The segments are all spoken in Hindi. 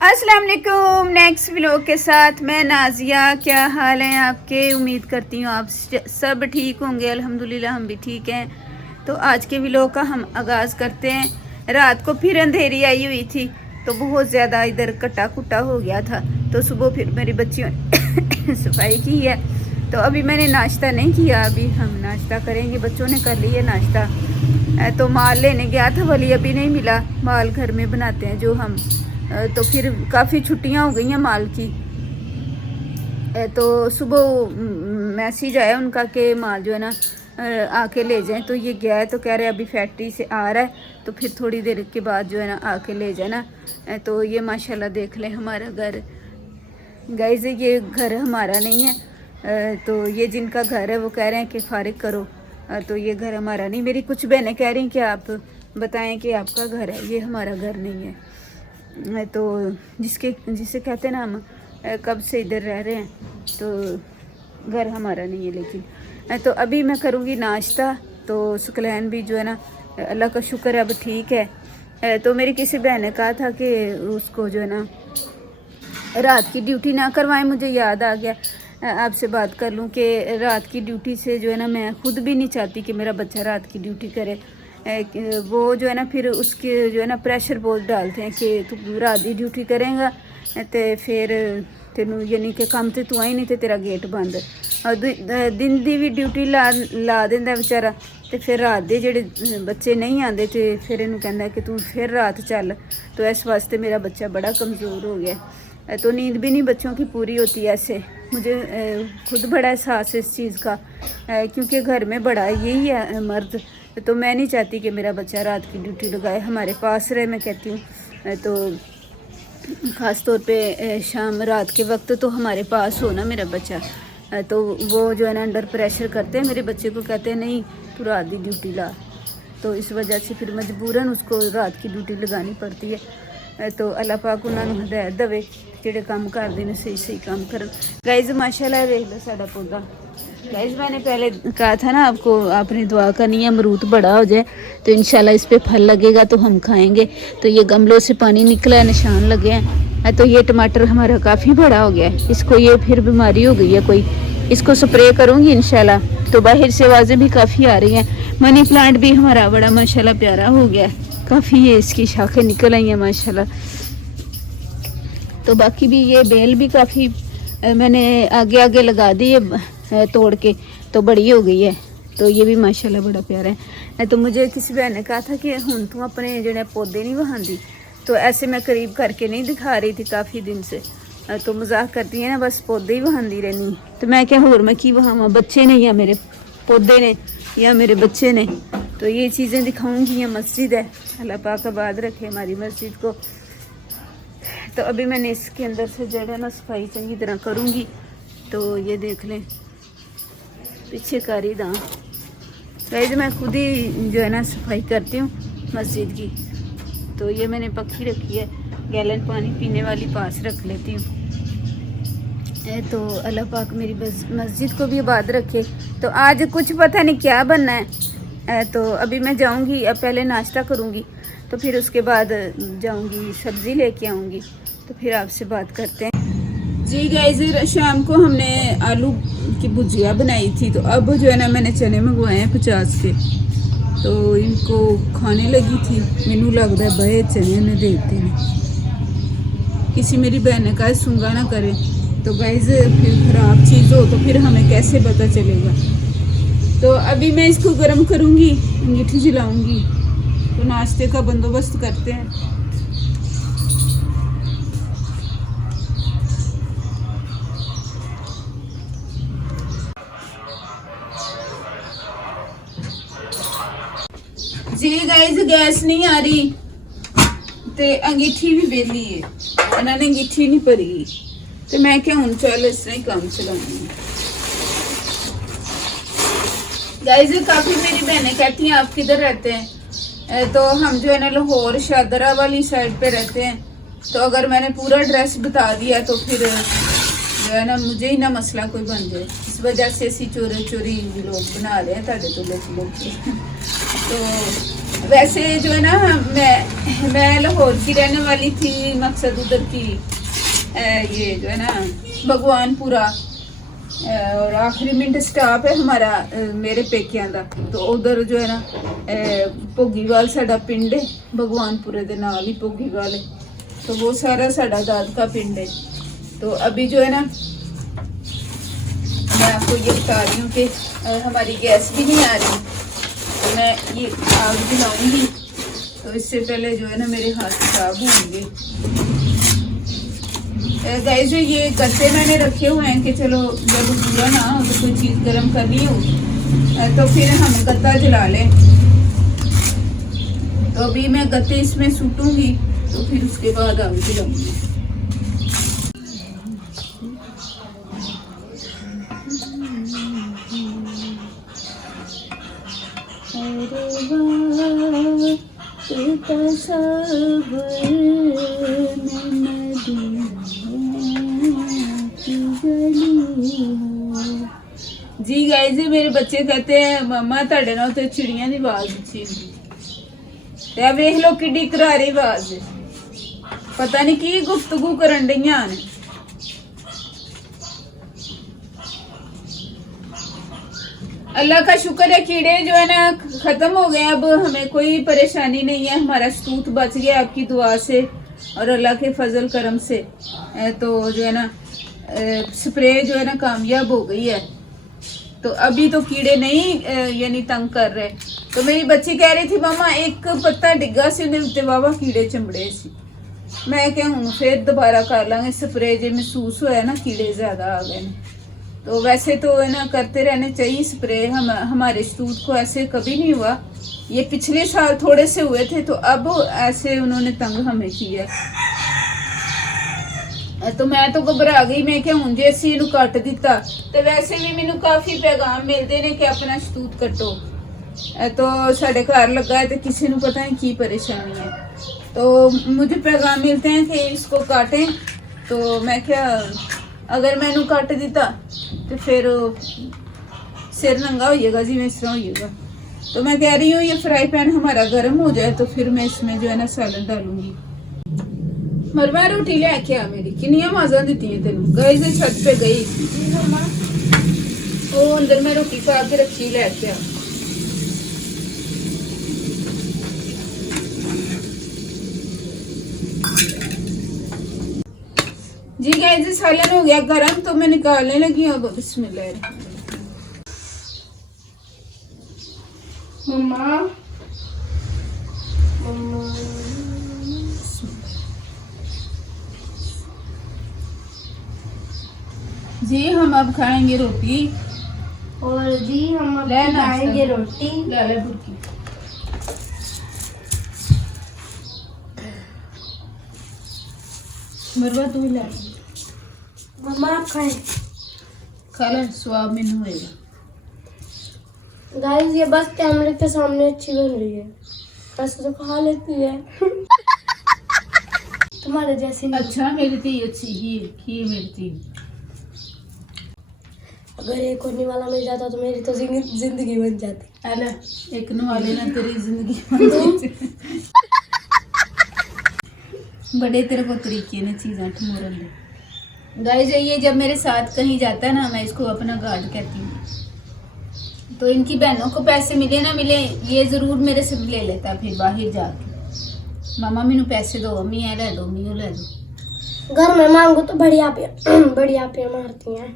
अस्सलाम वालेकुम। नेक्स्ट व्लॉग के साथ मैं नाजिया। क्या हाल है आपके? उम्मीद करती हूँ आप सब ठीक होंगे। अल्हम्दुलिल्लाह हम भी ठीक हैं। तो आज के व्लॉग का हम आगाज़ करते हैं। रात को फिर अंधेरी आई हुई थी तो बहुत ज़्यादा इधर कटा कुटा हो गया था। तो सुबह फिर मेरी बच्चियों ने सफाई की है। तो अभी मैंने नाश्ता नहीं किया, अभी हम नाश्ता करेंगे। बच्चों ने कर लिया नाश्ता। तो माल लेने गया था, वली अभी नहीं मिला। माल घर में बनाते हैं जो हम। तो फिर काफ़ी छुट्टियां हो गई हैं माल की। तो सुबह मैसेज आया उनका कि माल जो है ना आके ले जाएं। तो ये गया है, तो कह रहे अभी फैक्ट्री से आ रहा है तो फिर थोड़ी देर के बाद जो है ना आके ले जाना। तो ये माशाल्लाह देख लें हमारा घर। गाइस ये घर हमारा नहीं है। तो ये जिनका घर है वो कह रहे हैं कि फारिग करो। तो ये घर हमारा नहीं। मेरी कुछ बहनें कह रही कि आप बताएं कि आपका घर है, ये हमारा घर नहीं है। तो जिसे कहते हैं ना हम कब से इधर रह रहे हैं, तो घर हमारा नहीं है। लेकिन तो अभी मैं करूँगी नाश्ता। तो सुकलैन भी जो है ना अल्लाह का शुक्र है अब ठीक है। तो मेरी किसी बहन ने कहा था कि उसको जो है ना रात की ड्यूटी ना करवाएं। मुझे याद आ गया आपसे बात कर लूँ कि रात की ड्यूटी से जो है ना मैं खुद भी नहीं चाहती कि मेरा बच्चा रात की ड्यूटी करे। वो जो है ना फिर उसके जो है ना प्रेशर बहुत डालते हैं कि तू रात की ड्यूटी करेगा तो फिर तेनों यानी कि काम तो तू आई नहीं तो तेरा गेट बंद। और दिन की भी ड्यूटी ला देंदा बेचारा। तो फिर रात के जेडे बच्चे नहीं आते तो फिर इन्हू कहता कि तू फिर रात चल। तो इस वास्ते मेरा बच्चा बड़ा कमज़ोर हो गया। तो नींद भी नहीं बच्चों की पूरी होती ऐसे। मुझे खुद बड़ा एहसास है इस चीज़ का, क्योंकि घर में बड़ा यही है मर्द। तो मैं नहीं चाहती कि मेरा बच्चा रात की ड्यूटी लगाए, हमारे पास रहे। मैं कहती हूँ तो ख़ास तौर पे शाम रात के वक्त तो हमारे पास हो ना मेरा बच्चा। तो वो जो है ना अंडर प्रेशर करते हैं मेरे बच्चे को, कहते हैं नहीं तू रात की ड्यूटी ला। तो इस वजह से फिर मजबूरन उसको रात की ड्यूटी लगानी पड़ती है। तो अल्लाह पाक उन्होंने हदायत देवे जेडे काम करते हैं सही सही काम करन। गाइज माशाल्लाह देख लो साडा पौधा। गाइज मैंने पहले कहा था ना आपको, आपने दुआ करनी है अमरूद बड़ा हो जाए तो इंशाल्लाह इस पे फल लगेगा तो हम खाएंगे। तो ये गमलों से पानी निकला है, निशान लगे हैं। तो ये टमाटर हमारा काफ़ी बड़ा हो गया है। इसको ये फिर बीमारी हो गई है कोई, इसको स्प्रे करूँगी इंशाल्लाह। तो बाहर से आवाज़ें भी काफ़ी आ रही हैं। मनी प्लांट भी हमारा बड़ा माशाल्लाह प्यारा हो गया है, काफ़ी ये इसकी शाखें निकल आई हैं माशाल्लाह। तो बाकी भी ये बेल भी काफ़ी मैंने आगे आगे लगा दी है तोड़ के, तो बड़ी हो गई है। तो ये भी माशाल्लाह बड़ा प्यारा है। तो मुझे किसी बहन ने कहा था कि हुन तू अपने जो पौधे नहीं वहांदी। तो ऐसे मैं करीब करके नहीं दिखा रही थी काफ़ी दिन से। तो मजाक करती है ना बस पौधे ही वहांदी रहनी। तो मैं क्या होर मैं की वहां बच्चे ने या मेरे पौधे ने या मेरे बच्चे ने। तो ये चीज़ें दिखाऊंगी। ये मस्जिद है, अल्लाह पाक आबाद रखे हमारी मस्जिद को। तो अभी मैंने इसके अंदर से जो है ना सफाई चंगी तरह करूँगी। तो ये देख लें पीछे कर ही दाँ। गाइस मैं खुद ही जो है ना सफाई करती हूँ मस्जिद की। तो ये मैंने पक्की रखी है, गैलन पानी पीने वाली पास रख लेती हूँ। तो अल्लाह पाक मेरी मस्जिद को भी आबाद रखे। तो आज कुछ पता नहीं क्या बनना है। तो अभी मैं जाऊँगी, अब पहले नाश्ता करूँगी तो फिर उसके बाद जाऊँगी सब्ज़ी लेके आऊँगी। तो फिर आपसे बात करते हैं। जी गाइस शाम को हमने आलू की भुजिया बनाई थी। तो अब जो है ना मैंने चने मंगवाए हैं 50 के। तो इनको खाने लगी थी, मैनू लगता है बहे चने ने देते हैं। किसी मेरी बहन ने कहा सूंगा ना करे। तो गाइस फिर ख़राब चीज़ हो तो फिर हमें कैसे पता चलेगा। तो अभी मैं इसको गर्म करूँगी, अंगीठी जलाऊँगी। तो नाश्ते का बंदोबस्त करते हैं। जी गाइस गैस नहीं आ रही ते अंगीठी भी बेली है, इन्होंने अंगीठी नहीं भरी। तो मैं क्या हूँ चल इस तरह ही काम चलाऊंगी। गाइस काफ़ी मेरी बहनें कहती हैं आप किधर रहते हैं। तो हम जो है ना लाहौर शादरा वाली साइड पे रहते हैं। तो अगर मैंने पूरा एड्रेस बता दिया तो फिर जो है ना मुझे ही ना मसला कोई बन जाए। इस वजह से ऐसी चोरी चोरी लोग बना रहे हैं ताड़े तो लोग। तो वैसे जो है ना, मैं लाहौर की रहने वाली थी, मकसद उधर की ये जो है ना भगवानपुरा, और आखिरी मिनट स्टाप है हमारा मेरे पेकियां दा। तो उधर जो है ना भोगीवाल साडा पिंड है, भगवानपुरे दे नाल ही भोगीवाल है। तो वो सारा साडा दादका पिंड है। तो अभी जो है ना मैं आपको ये बता रही हूँ कि हमारी गैस भी नहीं आ रही, तो मैं ये आग जलाऊंगी। तो इससे पहले जो है ना मेरे हाथ खराब होंगे। गाइस जो ये गत्ते मैंने रखे हुए हैं कि चलो जब पूरा ना हो तो कोई चीज़ गर्म करनी हो तो फिर हम गत्ता जला लें। तो अभी मैं गत्ते इसमें सूटूंगी, तो फिर उसके बाद आग जलाऊंगी। जी गाइस मेरे बच्चे कहते हैं मम्मा ਤੁਹਾਡੇ ਨਾਲ ਤੇ ਚਿੜੀਆਂ ਦੀ ਆਵਾਜ਼ ਅੱਛੀ ਹੁੰਦੀ ਤੇ ਵੇਖ ਲੋ ਕਿੱਡੀ ਕਰਾਰੀ ਆਵਾਜ਼ ਹੈ। ਪਤਾ ਨਹੀਂ ਕੀ ਗੁਫ਼ਤਗੂ ਕਰਨ ਡਈਆਂ ਨੇ। अल्लाह का शुक्र है कीड़े जो है ना खत्म हो गए। अब हमें कोई परेशानी नहीं है, हमारा स्तूत बच गया आपकी दुआ से और अल्लाह के फजल करम से। तो जो है ना स्प्रे जो है ना कामयाब हो गई है, तो अभी तो कीड़े नहीं यानी तंग कर रहे। तो मेरी बच्ची कह रही थी मामा एक पत्ता डिग्गा सी उन्हें उत्ते वावा कीड़े चमड़े सी। मैं क्या हूँ फिर दोबारा कर लांगे स्प्रे, जो महसूस होया ना कीड़े ज्यादा आ गए। तो वैसे तो है ना करते रहने चाहिए स्प्रे। हमारे स्तूत को ऐसे कभी नहीं हुआ, ये पिछले साल थोड़े से हुए थे, तो अब ऐसे उन्होंने तंग हमें किया। तो मैं तो घबरा गई, मैं क्या हूँ जे असी इनू कट दिता। तो वैसे भी मैनू काफ़ी पैगाम मिलते हैं कि अपना स्तूत कटो। तो साढ़े घर लगा है तो किसी को पता नहीं की परेशानी है, तो मुझे पैगाम मिलते हैं कि इसको काटें। तो मैं क्या अगर मैनू कट दिता तो फिर सिर नंगा होइएगा जी, मैं इस तरह होइएगा। तो मैं कह रही हूँ ये फ्राई पैन हमारा गर्म हो जाए तो फिर मैं इसमें जो है ना सालन डालूंगी। मरवा रोटी लेके आ मेरी, किनिया आवाज़ा दी तेन गई से छत पे गई वो अंदर मैं रोटी पा के रखी लेके आ। जी गाइस सालन हो गया गरम, तो मैं निकालने लगी हूँ। अब बिस्मिल्लाह। मम्मा जी हम अब खाएंगे रोटी, और जी हम अब खाएंगे रोटी। लाला बुर्की मरवा तू ला मम्मा आप खाएं। खा ले, स्वाद में नहीं होएगा। गाइस ये बस कैमरे के सामने अच्छी बन रही है, ऐसे तो खा लेती है तुम्हारे जैसी नहीं। अच्छा मेरी थी अच्छी ही मेरी थी। अगर एक होने वाला मिल जाता तो मेरी तो जिंदगी बन जाती। अला एक नवाले ना तेरी जिंदगी बन जाती। बड़े तेरे को तरीके ने चीज़ें ठमोरन दे। गाइस ये जब मेरे साथ कहीं जाता है ना, मैं इसको अपना गार्ड कहती हूँ। तो इनकी बहनों को पैसे मिले ना मिले, ये ज़रूर मेरे से ले लेता है। फिर बाहर जाके मामा मैनू पैसे दो, अम्मी ये ले दो, अम्मी वो ले दो। घर में मांगो तो बढ़िया पे मारती हैं।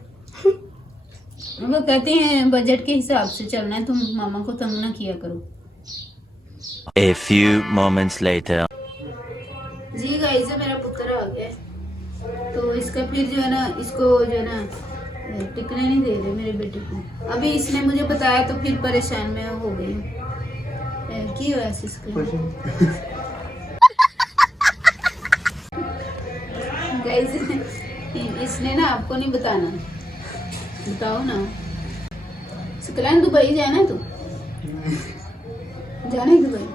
वो कहते हैं बजट के हिसाब से चलना है, तुम मामा को तंग ना किया करो। A few moments later. जी गाइस मेरा पुत्र आ गया, तो इसका फिर जो है ना इसको जो है ना टिकने नहीं दे रहे मेरे बेटे को। अभी इसने मुझे बताया तो फिर परेशान मैं हो गई हूँ। की हुआ गाइस इसने ना आपको नहीं बताना, बताओ ना। सकलैन दुबई जाना है, तू जाना है दुबई?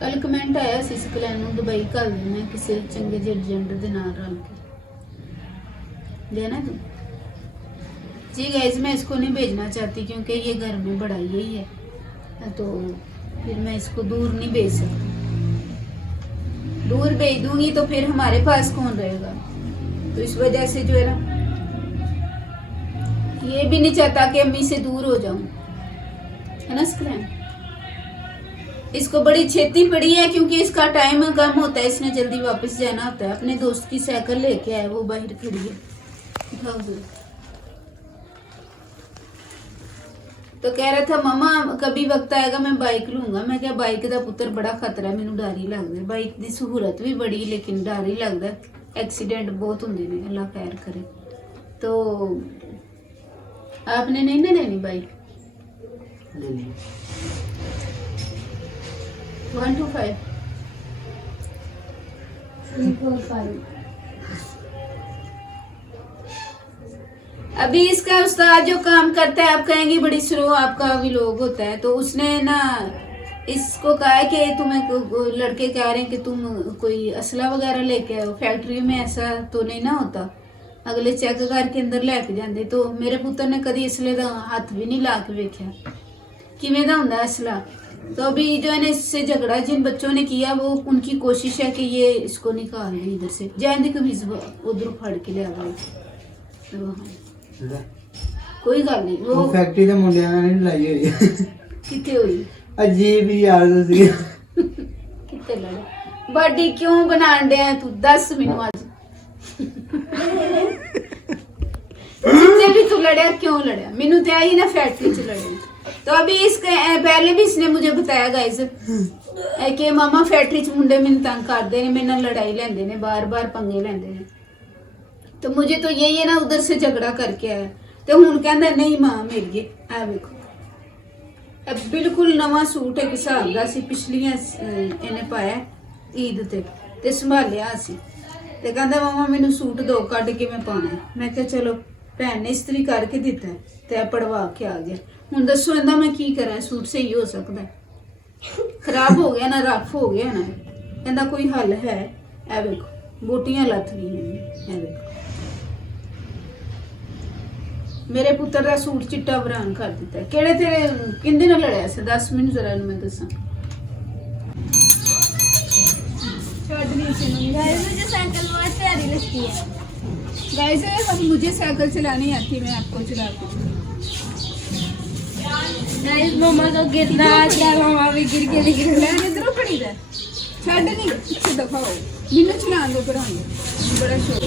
कल कमेंट आया सी सकलैन दुबई कल मैं किसी चंगे जे एजेंट दे नाल रल के जाना तू। जी गाइस मैं इसको नहीं भेजना चाहती क्योंकि ये घर में बड़ा यही है, तो फिर मैं इसको दूर नहीं भेज सकती। दूर भेज दूंगी तो फिर हमारे पास कौन रहेगा। तो इस वजह से जो है ना, ये भी नहीं चाहता कि अम्मी से दूर हो जाऊं, है ना स्क्रैम। इसको बड़ी छेती पड़ी है क्योंकि इसका टाइम कम होता है, इसने जल्दी वापस जाना होता है। अपने दोस्त की साइकिल लेके आया, वो बाहर खड़ी है। दिखाओ जरा। तो कह रहा था मामा कभी वक्त आएगा मैं बाइक लूंगा। मैं क्या, बाइक का पुत्र बड़ा खतरा, मैनू डर ही लगता है। बाइक की सहूलत भी बड़ी लेकिन डर ही लगता है, एक्सीडेंट बहुत होंगे ने, अल्लाह खैर करे। तो आपने नहीं ना लेनी बाइक? ले ली। 1 to 5 3 4 5 अभी इसका उस्ताद जो काम करता है, आप कहेंगे बड़ी स्लो आपका भी लोग होता है, तो उसने ना इसको कहा है कि तुम्हें लड़के कह रहे हैं कि तुम कोई असला वगैरह लेके आओ। फैक्ट्री में ऐसा तो नहीं ना होता, अगले चेक करके अंदर लेके जाते। तो मेरे पुत्र ने कभी असले का हाथ भी नहीं ला के वेख्या किवें दा हुंदा असला। तो अभी जो है ना इससे झगड़ा जिन बच्चों ने किया, वो उनकी कोशिश है कि ये इसको निकाल दें इधर से। जैन कमीज उधर फाड़ के लिया कोई गल नहीं। वो फैक्ट्री ਦੇ ਮੁੰਡਿਆਂ ਨਾਲ ਨਹੀਂ ਲਾਈ ਹੋਈ कितने हुई अजीब ही यार ਤੁਸੀਂ कितने लड़े बर्थडे क्यों बनान दे तू, दस मैनू आज जितने भी तू लड़या क्यों लड़या, मैनू तो आई ना फैक्ट्री च लड़े। तो अभी इसके पहले भी इसने मुझे बताया गाइस कि मामा फैक्ट्री च मुंडे मैनू तंग करते हैं, मेरे नाल लड़ाई लेंदे ने, बार बार पंगे लेंदे ने। तो मुझे तो यही है ना, उधर से झगड़ा करके आया। तो हुन कहंदा नहीं मां मेरी आ देखो, अब बिल्कुल नवा सूट है हिसाब दा सी, पिछलियां इन्हें पाया ईद ते संभालिया सी। ते कहंदा मामा मैनू सूट दो कढ के मैं पाना है। मैं कहा चलो, भैन ने इस्त्री करके दिता है ते पड़वा के आ गया। हुन दसो इंदा मैं की करा, सूट सही हो सकता है? खराब हो गया ना, रफ हो गया ना। कहंदा कोई हल है? ए देखो बोटियां लथ गई, ए देखो मेरे पुत्र का सूट चिट्टा बरान कर दिता है। केड़े तेरे किंदे नाल लड़िया सी, दस मैनू जरा मैं दसा। मुझे साइकिल बहुत प्यारी लगती है। गाइस अब मुझे साइकिल चलानी आती, मैं आपको चला दूँ। गाइस मम्मा को गिरना आता है, मम्मा भी गिर के दिख रही है। इधरों खड़ी रह, छड़ नहीं पीछे दिखाओ, मैनू चलान दो पर बड़ा शौक।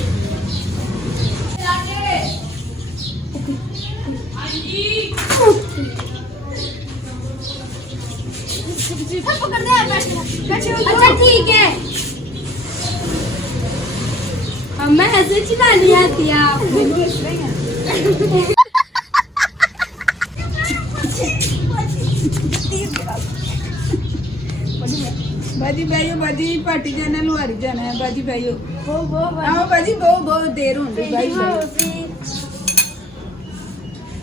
अच्छा ठीक है, हमें ऐसे चलानी आती है आपको। बाजी भाइयों, बाजी पार्टी जाना, लुहारी जाना है। बाजी भाइयों आओ, बाजी बहुत देर हो रही। बाजी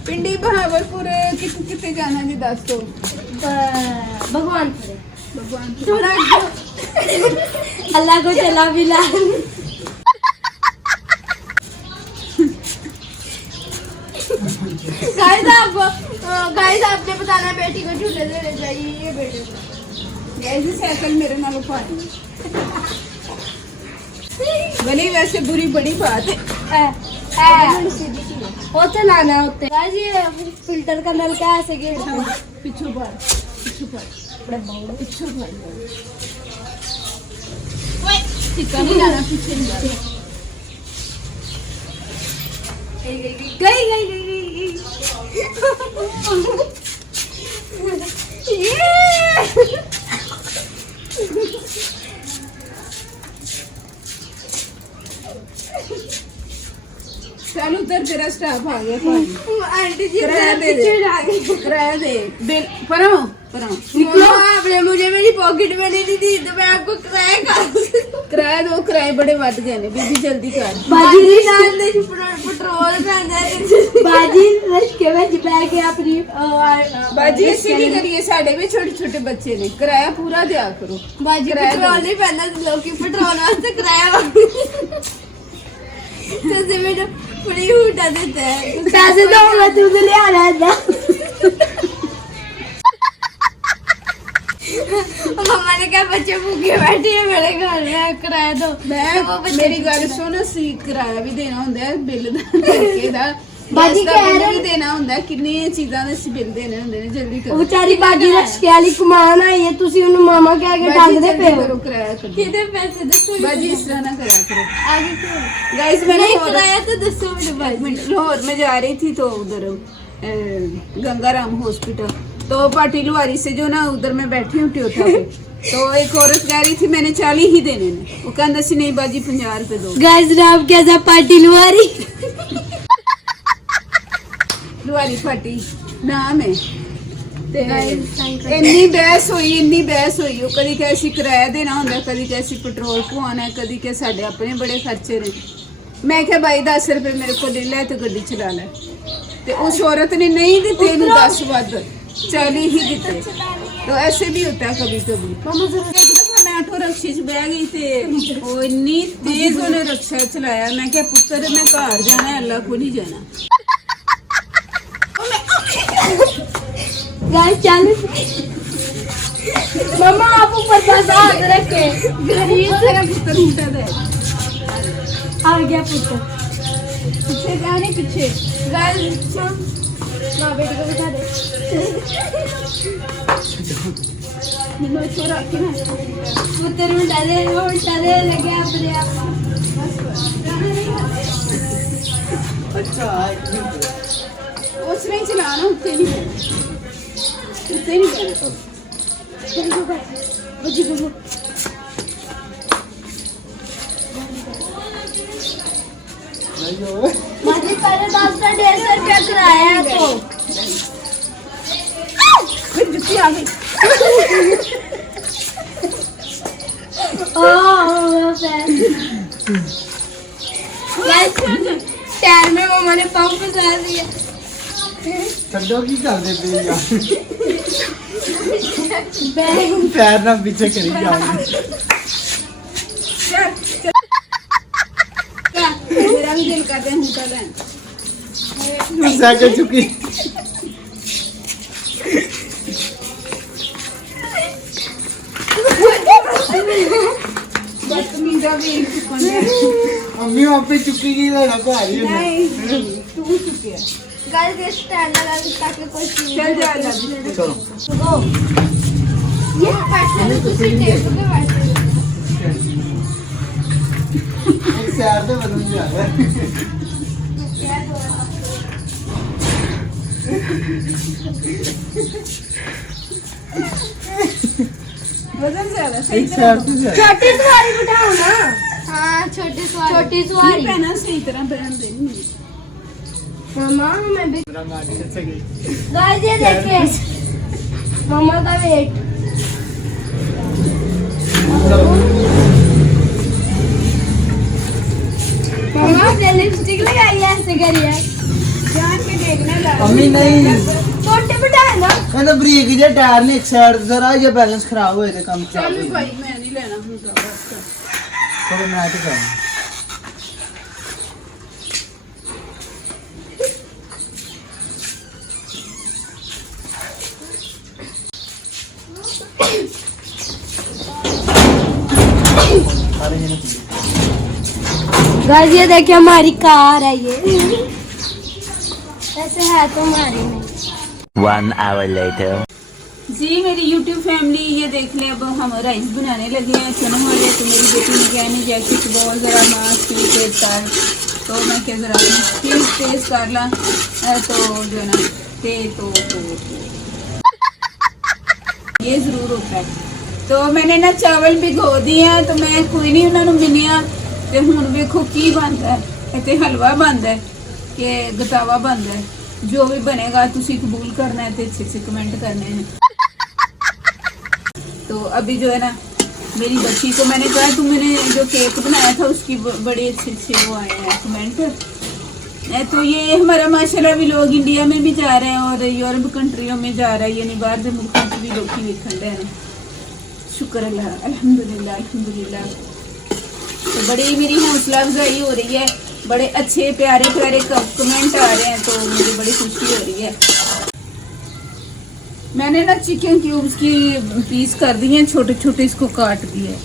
पिंडी बहावलपुर कितने जाना जी, दस तो भगवान भगवान थोड़ा अल्लाह को चला भी ला। गाइस आपने बताना बेटी को झूले देने चाहिए, बेटे को। ऐसी साइकिल मेरे नाल उठानी भले वैसे बुरी बड़ी बात है। वो तो लाना होते गाइस, ये फिल्टर का नल क्या ऐसे गिर पिछू पर टिक्का नहीं लाना, पीछे नहीं जाना। गई चल उधर तेरा स्टाफ आ गया पानी। आंटी जी किराया दे दे, चिढ़ा गई। किराया दे बिल परो निकलो, आपने मुझे मेरी पॉकेट में नहीं दी तो मैं आपको किराया किराया दो, किराए बड़े बढ़ गए ने। बीबी जल्दी कर। बाजी पेट्रोल बाजी रस्के में बैठ के अपनी बाजी ऐसे नहीं करिए, साढ़े भी छोटे छोटे बच्चे ने, किराया पूरा दिया करो। बाजी पेट्रोल नहीं पहना लोग की पेट्रोल वास्ते किराया जैसे मेरे पूरी उठा देता है, पैसे दो मैं तुझे ले आ रहा था। मम्मा ने कहा बच्चे भूखे बैठे हैं मेरे घर में, किराया दो। मैं मेरी गल सुन, सी किराया भी देना ਹੁੰਦਾ ਹੈ, ਬਿੱਲ ਦਾ ਲੜਕੇ ਦਾ ਬਾਜੀ ਦਾ ਕਹਿ ਬਿੱਲ ਰਹੇ ਵੀ ਦੇਣਾ ਹੁੰਦਾ ਹੈ, ਕਿੰਨੀਆਂ ਚੀਜ਼ਾਂ ਦੇ ਅਸੀਂ ਬਿੱਲ ਦੇਣੇ ਹੁੰਦੇ ਨੇ। ਜਲਦੀ ਉਹ ਕਰੋ ਵਿਚਾਰੀ ਬਾਜੀ ਰਕਸ਼ੇ ਵਾਲੀ ਕਮਾਨ ਆਈ ਹੈ, ਤੁਸੀਂ ਉਹਨੂੰ ਮਾਮਾ ਕਹਿ ਕੇ ਠੱਗਦੇ ਪਏ ਹੋ। ਕਰੋ ਕਿਰਾਇਆ ਕਰੋ। ਕਿਹਦੇ ਪੈਸੇ ਦੱਸੋ ਬਾਜੀ ਇਸ ਤਰ੍ਹਾਂ ना करा करो आगे क्यों गाइस। मैंने नहीं किराया तो दसो मुझे बाजी। लाहौर में जा रही थी तो उधर गंगाराम हॉस्पिटल, तो पार्टी लुहारी से जो ना उधर मैं बैठी हूँ ट्योटा पे, तो एक औरत कह रही थी मैंने 40 ही देने ने, वो कहता सी नहीं बाजी 50 रुपए दो। गाइस राम कैसा पार्टी लुहारी लुहारी पार्टी नाम है। ਤੇ ਇੰਨੀ ਬਹਿਸ ਹੋਈ ਉਹ ਕਦੀ ਕਹੇ ਸੀ ਕਿਰਾਇਆ ਦੇਣਾ ਹੁੰਦਾ, ਕਦੀ ਕਹੇ ਸੀ ਪੈਟਰੋਲ ਪਵਾਉਣਾ, ਕਦੀ ਕਹੇ ਸਾਡੇ ਆਪਣੇ ਬੜੇ ਖਰਚੇ ਨੇ। ਮੈਂ ਕਿਹਾ ਭਾਈ 10 ਰੁਪਏ ਮੇਰੇ ਕੋਲ ਲੈ ਲੈ ਤੇ ਗੱਡੀ ਚਲਾ ਲੈ, ਤੇ ਉਸ औरत ने नहीं ਦਿੱਤੇ ਇਹਨੂੰ 10 ਵੱਧ 40 ही ਦਿੱਤੇ। तो ऐसे भी होता है कभी कभी। एक दफा मैं ऑटो रक्शे च बह गई ते वो इन्नी तेज उन्हें रक्शा चलाया, मैं क्या पुत्र मैं घर जाना है, अल्लाह को नहीं जाना। गाइस चल मम्मा आप ऊपर पास हाथ रखे, गरीब तेरा पुत्र उठा दे, आ गया पुत्र पीछे जाने पीछे। गाइस सुन माँ बेटी को बिठा दे। छोरा क्यों पुत्र उठा दे लगे अपने आप। अच्छा उसने चलाना, उत्ते नहीं जाना, उत्ते नहीं जाना। बजी बबू माजी पहले 10 का 150 रुपया किराया है तो फिर जुत्ती आ गई। टायर में मम्मा ने पंप फंसा दिया। ਛੱਡੋ ਕੀ ਕਰਦੇ ਪਏ ਯਾਰ, बैग ਪੈਰ ਨਾਲ ਪਿੱਛੇ ਕਰੀ ਜਾਂਦੇ। चल चल क्या मेरा भी दिल करते हैं हुक्का लें। ਸਾਈਕਲ ਚੁੱਕੀ बदतमीजा भी एक चुकन है। ਮੰਮੀ ਆਪੇ ਚੁੱਕੀ ਗਈ ਲੈਣਾ ਭਾਰੀ ਹੁੰਦਾ। नहीं तू चुके गाइस ये स्टैंड लगा के ताकि कोई चीज चल जा जा। ਚਲੋ ये पैसे किसी टेप के वैसे ਇੱਕ ਸਾਈਡ ਤੇ ਬਦਲ ਜਾਂਦਾ। वजन ज्यादा सही ਇੱਕ तरह ਸਾਈਡ ਤੇ ਜਾ। छोटी सवारी बिठाओ ना। हाँ छोटी नहीं सवारी पहना सही तरह पहन दे नहीं। मम्मा मैं भी ਮੇਰਾ ਮਾਰ ਕੇ ਸਹੀ गाइस ये देखिए मम्मा का वेट। मम्मा ने लिपस्टिक लगाई है ऐसे करिए। जान के देखना ला। ਮੰਮੀ ਨਹੀਂ छोटे बिठाए ना। ਕਹਿੰਦਾ ਬ੍ਰੇਕ ਜੇ ਟਾਇਰ ਨੇ ਇੱਕ ਸਾਈਡ ਜ਼ਰਾ ਜਿਹਾ बैलेंस ਖਰਾਬ ਹੋਏ ਤੇ ਕੰਮ ਚੱਲ चल भाई मैं नहीं लेना हुक्का बस कर। ਥੋੜਾ ਮੈਂ ਤੇ ਕਰਾਂ। ਸਾਰੇ ਜਣੇ गाइस ये देखिए हमारी कार है ये। ऐसे है तो हमारी नहीं। 1 hour later. जी मेरी YouTube फैमिली ये देख लें, अब हम राइस बनाने लगे हैं चनों वाले। तो मेरी बेटी ने क्या नहीं जैसे कि बहुत ज़रा मास्क भी तेज कर, तो मैं क्या ज़रा तेज कर ला तो जो है ना तो ये ज़रूर होता है। तो मैंने ना चावल भिगो दिए हैं, तो मैं कोई नहीं उन्होंने मिलिया तो हूँ वेखो की बनता है। इतने हलवा बनता है कि गतावा बनता है, जो भी बनेगा तुसी कबूल करना है तो अच्छे कमेंट करने हैं। तो अभी जो है ना मेरी बच्ची को मैंने कहा तू मैंने जो केक बनाया था उसकी बड़े अच्छे वो आए हैं कमेंट। तो ये हमारा माशाल्लाह भी लोग इंडिया में भी जा रहे हैं और यूरोप कंट्रियों में जा रहा है, यानी बाहर के मुल्कों में भी लोग देखने रहे हैं। शुक्र अल्लाह अल्हम्दुलिल्लाह अल्हम्दुलिल्लाह। तो बड़ी मेरी हौसला अफजाई हो रही है, बड़े अच्छे प्यारे प्यारे कमेंट आ रहे हैं, तो मुझे बड़ी खुशी हो रही है। मैंने ना चिकन क्यूब्स की पीस कर दिए हैं, छोटे छोटे इसको काट दिए।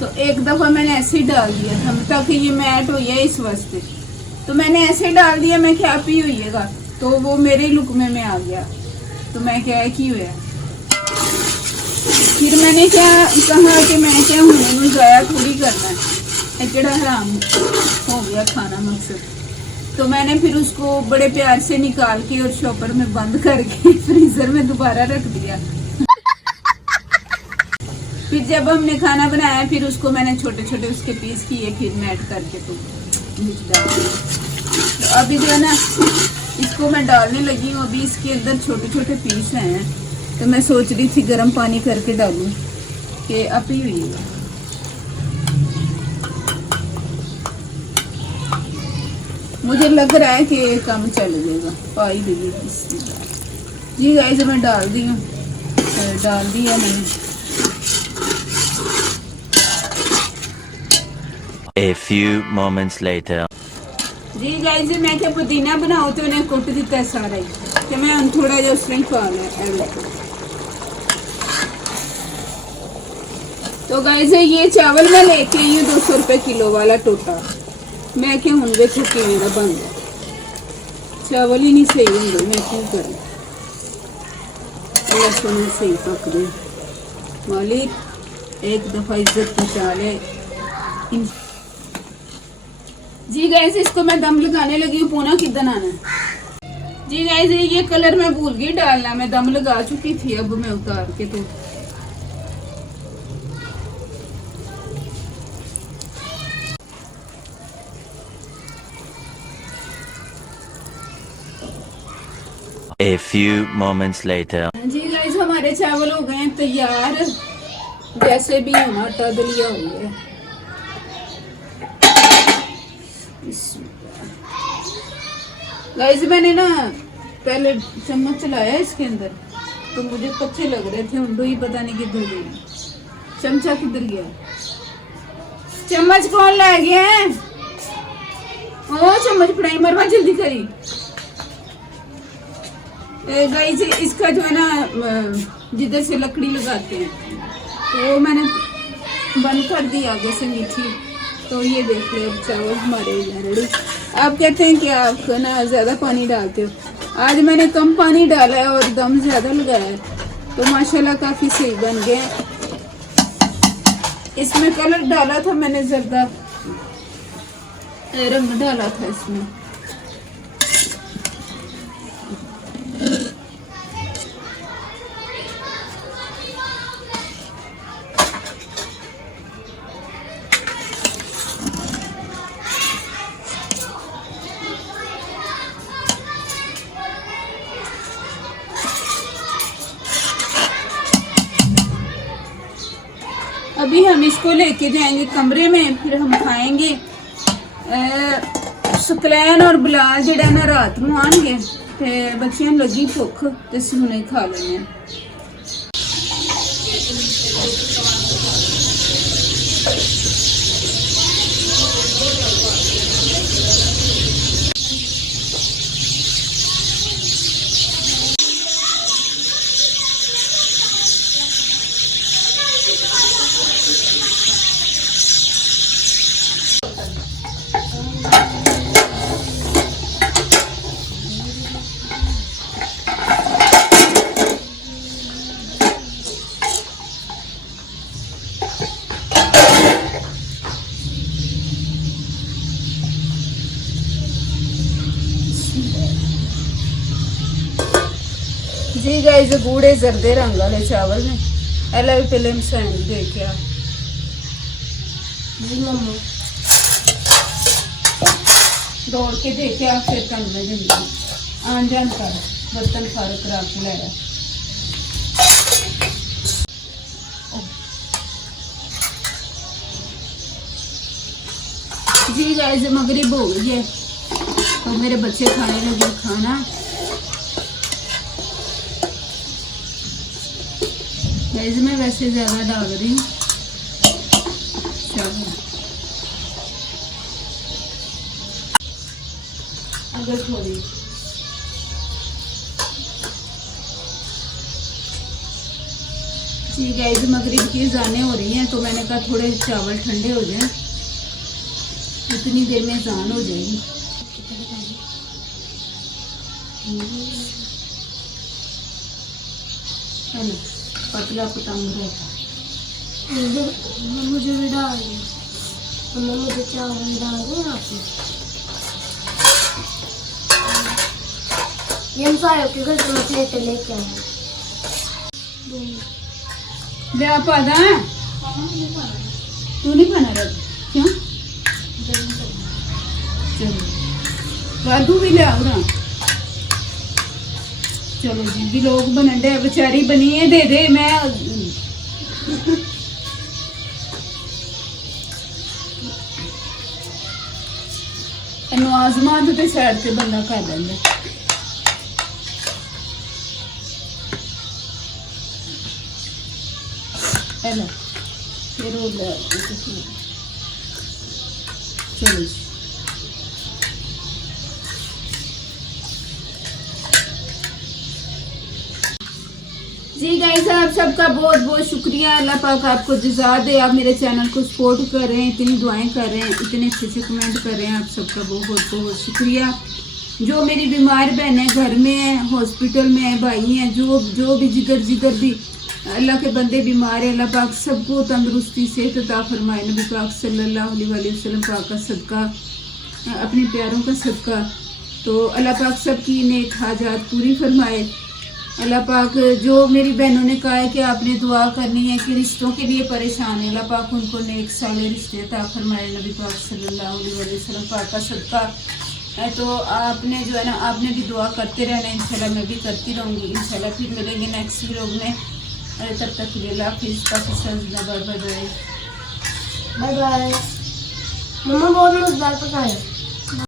तो एक दफ़ा मैंने ऐसे ही डाल दिया था ताकि ये मैट हो जाए इस वास्ते। तो मैंने ऐसे डाल दिया, मैं क्या पी हुईगा तो वो मेरे लुकमे में आ गया। तो मैं क्या की हुआ, फिर मैंने क्या कहा कि मैं क्या हूँ ज़ाया थोड़ी करना है, जड़ा हराम हो गया खाना मकसद। तो मैंने फिर उसको बड़े प्यार से निकाल के और शॉपर में बंद करके फ्रीजर में दोबारा रख दिया। फिर जब हमने खाना बनाया फिर उसको मैंने छोटे छोटे उसके पीस किए, फिर मैट करके तो अभी जो है ना इसको मैं डालने लगी हूँ। अभी इसके अंदर छोटे छोटे पीस हैं, तो मैं सोच रही थी गर्म पानी करके डालूं कि अब ही हुई है। मुझे लग रहा है कि काम चल जाएगा। पाई देगी जी गाइस, मैं डाल दी हूँ, डाल दिया मैंने। A few moments later. जी गाइस, मैं क्या पुदीना बनाओ तो उन्हें कुट दिता सारा ही, कि मैं थोड़ा जिहा उसमें पा लिया। तो गाइस ये चावल मैं लेके आई हूँ 200 रुपये किलो वाला टोटा। मैं क्या हूँ देखो किवें दा बन गया, चावल ही नहीं सही होंगे, मैं क्यों करूँ। अल्लाह सुने सही पक दे, मालिक एक दफ़ा इज्जत पहुँचा ले। जी गाइस, इसको मैं दम लगाने लगी हूँ। पूना किधर आना है जी गाइस, ये कलर मैं भूल गई डालना, मैं दम लगा चुकी थी। अब मैं उतार के तो A few moments later. जी गाइस, हमारे चावल हो गए हैं तैयार, जैसे भी होना आटा दलिया हो गया। गाइस मैंने ना पहले चम्मच चलाया इसके अंदर, तो मुझे कच्चे लग रहे थे, उंडो ही पता नहीं किधर गई। चमचा किधर गया, चम्मच कौन ला गया है? ओ चम्मच फड़ाई, मरवा जल्दी करी। गाइस इसका जो है ना जिधर से लकड़ी लगाते हैं तो वो मैंने बंद कर दी आगे से मीठी। तो ये देख लो अब चावल हमारे रेडी। आप कहते हैं कि आप ना ज़्यादा पानी डालते हो, आज मैंने कम पानी डाला है और दम ज़्यादा लगाया है, तो माशाल्लाह काफ़ी सही बन गए। इसमें कलर डाला था मैंने, ज़र्दा रंग डाला था इसमें। अभी हम इसको लेके जाएंगे कमरे में, फिर हम खाएंगे। सुकलैन और बिलाल जेड़ा ना रात नूं आएंगे, ते बच्चियां लगी भुख ते सुने खा लेंगे। जी गाइस, गूढ़े जर्दे रंग वाले चावल ने एला भी पहले मसाइन देखा जी मम्मा, दौड़ के देखा, फिर कल में जिंदगी आन जान कर बर्तन सारे करा के लाया। जी गाइस, मगरिब हो गई है तो मेरे बच्चे खाने लगे खाना। गाइस मैं वैसे ज़्यादा डाल रही हूँ चावल, अगर थोड़ी जी गाइस, मगरिब की अज़ानें हो रही हैं तो मैंने कहा थोड़े चावल ठंडे हो जाएं, इतनी देर में अज़ान हो जाएगी। हेलो, पतला पतंग रहता। मुझे भी डाल दो, मुझे चावल डाल दो यहाँ पे। ये हम सारे के घर से प्लेटें लेके आए हैं। ले आप आधा है, तू नहीं खाना रहा क्यों? चलो राधू भी ले आओ ना। चलो जी, भी लोग बनने बेचारी बनी है, दे दे मैं आजमान तो साइड से बंदा कर लेंगे। हेलो, फिर वो चलो जी गाइस, आप सबका बहुत बहुत शुक्रिया। अल्लाह पाक आपको जज़ा दे। आप मेरे चैनल को सपोर्ट कर रहे हैं, इतनी दुआएं कर रहे हैं, इतने अच्छे से कमेंट कर रहे हैं, आप सबका बहुत बहुत शुक्रिया। जो मेरी बीमार बहनें घर में हैं, हॉस्पिटल में हैं, भाई हैं, जो भी जिधर भी अल्लाह के बंदे बीमार है, अल्लाह पाक सबको तंदुरुस्ती सेहत अता फरमाए। नबी पाक सल्लल्लाहु अलैहि वसल्लम पाक का सदका, अपने प्यारों का सदका, तो अल्लाह पाक सबकी नेक हाजात पूरी फरमाए। अल्लाह पाक जो मेरी बहनों ने कहा है कि आपने दुआ करनी है कि रिश्तों के लिए परेशान है, अल्लाह पाक उनको नेक साले रिश्ते अता फरमाए। नबी पाक सल्लल्लाहु अलैहि वसल्लम पाक का सदका है। तो आपने जो है ना, आपने भी दुआ करते रहना, इंशाल्लाह मैं भी करती रहूँगी। इंशाल्लाह फिर मिलेंगे नेक्स्ट व्लॉग में। तब तक के लिए अल्लाह हाफिज़, पाकिस्तान जिंदाबाद, बाय बाय। Bye bye. मम्मा बहुत मजेदार पकाया।